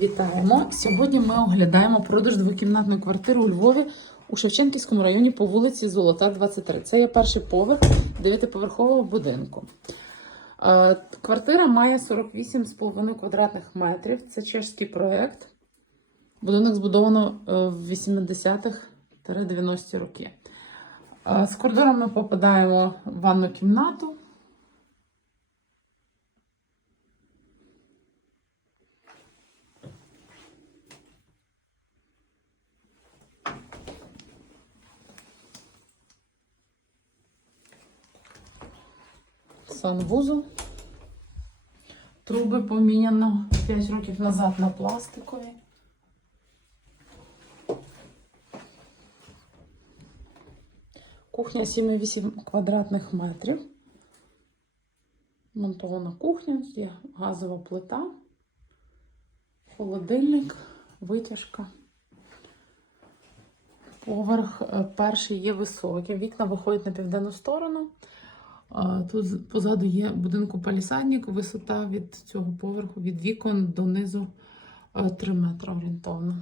Вітаємо! Сьогодні ми оглядаємо продаж двокімнатної квартири у Львові у Шевченківському районі по вулиці Золота, 23. Це є перший поверх дев'ятиповерхового будинку. Е, Квартира має 48,5 квадратних метрів. Це чешський проєкт. Будинок збудовано е, в 80-х-90-ті роки. Е, З коридором ми попадаємо в ванну кімнату. Санвузол. Труби поміняно 5 років назад на пластикові. Кухня 7,8 квадратних метрів. Монтована кухня, є газова плита, холодильник, витяжка. Поверх е, перший є високий. Вікна виходять на південну сторону. Тут позаду є будинку палісадник, висота від цього поверху від вікон донизу 3 метри орієнтовно.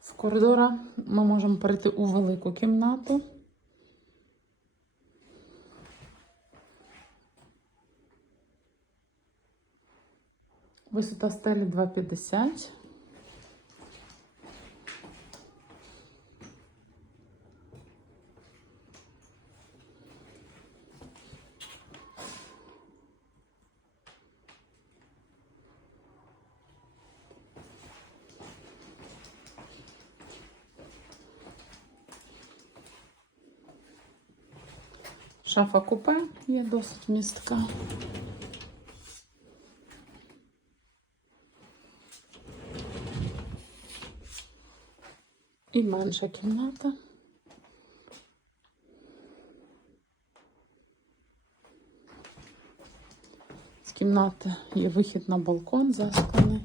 З коридора ми можемо перейти у велику кімнату. Висота стелі 2,50. Шафа купе є досить містка. І менша кімната. З кімнати є вихід на балкон засклений.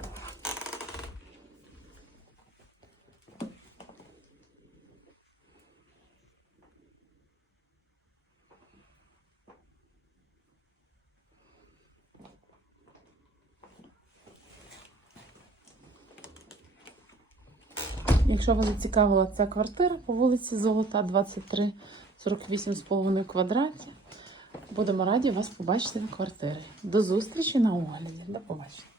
Якщо вас зацікавила ця квартира по вулиці Золота, 23, 48,5 квадратів, будемо раді вас побачити на квартирі. До зустрічі на огляді. До побачення.